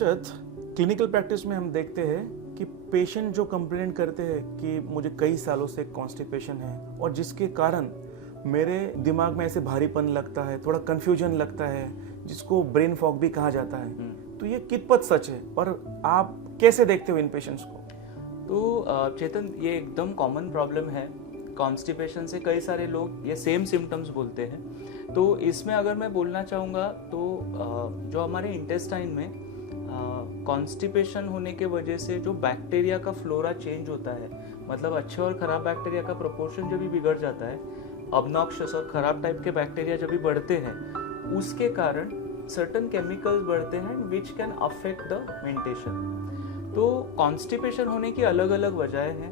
रजत, clinical practice में हम देखते हैं कि पेशेंट जो कंप्लेंट करते हैं कि मुझे कई सालों से कॉन्स्टिपेशन है और जिसके कारण मेरे दिमाग में ऐसे भारीपन लगता है, थोड़ा कन्फ्यूजन लगता है, जिसको ब्रेन फॉग भी कहा जाता है, तो ये कितपत सच है और आप कैसे देखते हो इन पेशेंट्स को? तो चेतन, ये एकदम कॉमन प्रॉब्लम है। कॉन्स्टिपेशन से कई सारे लोग ये सेम सिम्टम्स बोलते हैं। तो इसमें अगर मैं बोलना चाहूँगा तो जो हमारे इंटेस्टाइन में कॉन्स्टिपेशन होने के वजह से जो बैक्टीरिया का फ्लोरा चेंज होता है, मतलब अच्छे और ख़राब बैक्टीरिया का प्रोपोर्शन जब भी बिगड़ जाता है, ऑब्नॉक्शियस और ख़राब टाइप के बैक्टीरिया जब भी बढ़ते हैं, उसके कारण सर्टन केमिकल्स बढ़ते हैं विच कैन अफेक्ट द मेंटेशन। तो कॉन्स्टिपेशन होने की अलग अलग वजहें हैं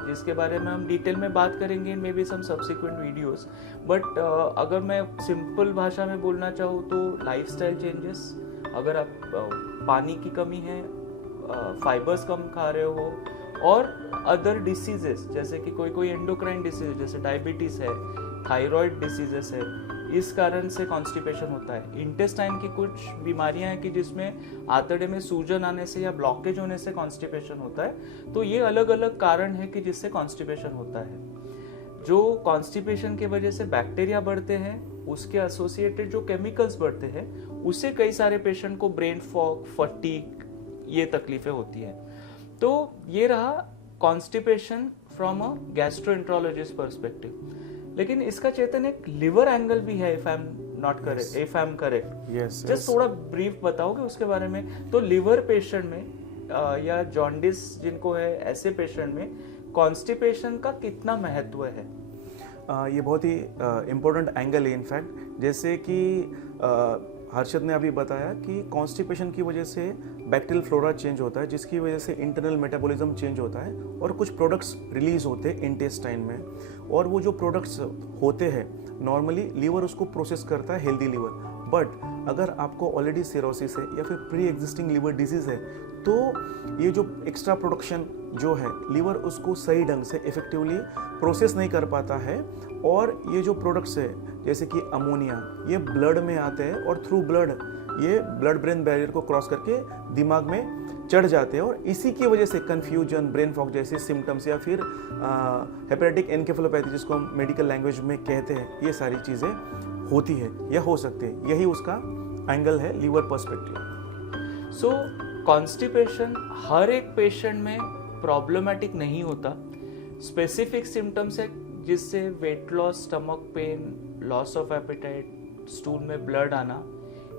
जिसके बारे में हम डिटेल में बात करेंगे in maybe some subsequent videos. But अगर मैं सिंपल भाषा में बोलना चाहूँ तो लाइफस्टाइल चेंजेस, अगर आप पानी की कमी है, फाइबर्स कम खा रहे हो, और अदर डिसीजेस जैसे कि कोई एंडोक्राइन डिसीज जैसे डायबिटीज़ है, थायराइड डिसीजेस है, इस कारण से कॉन्स्टिपेशन होता है। इंटेस्टाइन की कुछ बीमारियां हैं कि जिसमें आंतड़े में सूजन आने से या ब्लॉकेज होने से कॉन्स्टिपेशन होता है। तो ये अलग अलग कारण है कि जिससे कॉन्स्टिपेशन होता है। जो कॉन्स्टिपेशन की वजह से बैक्टीरिया बढ़ते हैं, उसके एसोसिएटेड जो केमिकल्स बढ़ते हैं, उससे कई सारे पेशेंट को ब्रेन फॉग, फटीग, ये तकलीफें होती हैं। तो ये रहा constipation from a gastroenterologist perspective. लेकिन इसका चेतन एक लिवर एंगल भी है, if I am correct. Just थोड़ा ब्रीफ बताओगे उसके बारे में? तो लिवर पेशेंट में या जॉन्डिस जिनको है, ऐसे पेशेंट में कॉन्स्टिपेशन का कितना महत्व है? ये बहुत ही इम्पोर्टेंट एंगल है। इनफैक्ट जैसे कि हर्षद ने अभी बताया कि कॉन्स्टिपेशन की वजह से बैक्टीरियल फ्लोरा चेंज होता है, जिसकी वजह से इंटरनल मेटाबॉलिज्म चेंज होता है और कुछ प्रोडक्ट्स रिलीज होते हैं इंटेस्टाइन में। और वो जो प्रोडक्ट्स होते हैं नॉर्मली लीवर उसको प्रोसेस करता है, हेल्दी लीवर। बट अगर आपको ऑलरेडी सिरोसिस है या फिर प्री एग्जिस्टिंग लीवर डिजीज़ है, तो ये जो एक्स्ट्रा प्रोडक्शन जो है लीवर उसको सही ढंग से इफेक्टिवली प्रोसेस नहीं कर पाता है, और ये जो प्रोडक्ट्स है जैसे कि अमोनिया, ये ब्लड में आते हैं और थ्रू ब्लड ये ब्लड ब्रेन बैरियर को क्रॉस करके दिमाग में चढ़ जाते हैं, और इसी की वजह से कन्फ्यूजन, ब्रेन फॉग जैसे सिम्टम्स या फिर हेपेटिक एनकेफेलोपैथी जिसको हम मेडिकल लैंग्वेज में कहते हैं, ये सारी चीज़ें होती है या हो सकते हैं। यही उसका एंगल है लिवर पर्सपेक्टिव। सो कॉन्स्टिपेशन हर एक पेशेंट में प्रॉब्लमेटिक नहीं होता। स्पेसिफिक सिम्टम्स है जिससे weight loss, stomach pain, loss of appetite, stool में ब्लड आना,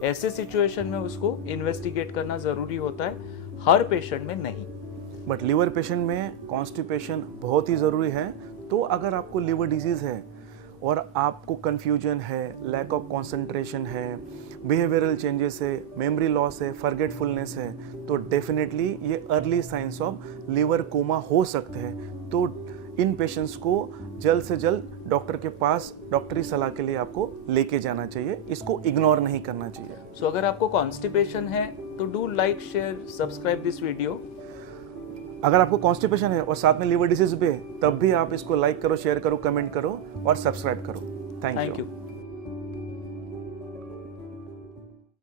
ऐसे सिचुएशन में उसको इन्वेस्टिगेट करना ज़रूरी होता है, हर पेशेंट में नहीं। बट लिवर पेशेंट में कॉन्स्टिपेशन बहुत ही ज़रूरी है। तो अगर आपको लिवर डिजीज़ है और आपको कन्फ्यूजन है, लैक ऑफ कॉन्सेंट्रेशन है, बिहेवियरल चेंजेस है, मेमोरी लॉस है, फॉरगेटफुलनेस है, तो डेफिनेटली ये early signs of liver coma हो सकते हैं। तो इन पेशेंट्स को जल्द से जल्द डॉक्टर के पास डॉक्टरी सलाह के लिए आपको लेके जाना चाहिए, इसको इग्नोर नहीं करना चाहिए। सो अगर आपको कॉन्स्टिपेशन है तो do like, share, subscribe this video. अगर आपको कॉन्स्टिपेशन है और साथ में लिवर डिजीज भी है, तब भी आप इसको लाइक करो, शेयर करो, कमेंट करो और सब्सक्राइब करो। Thank you.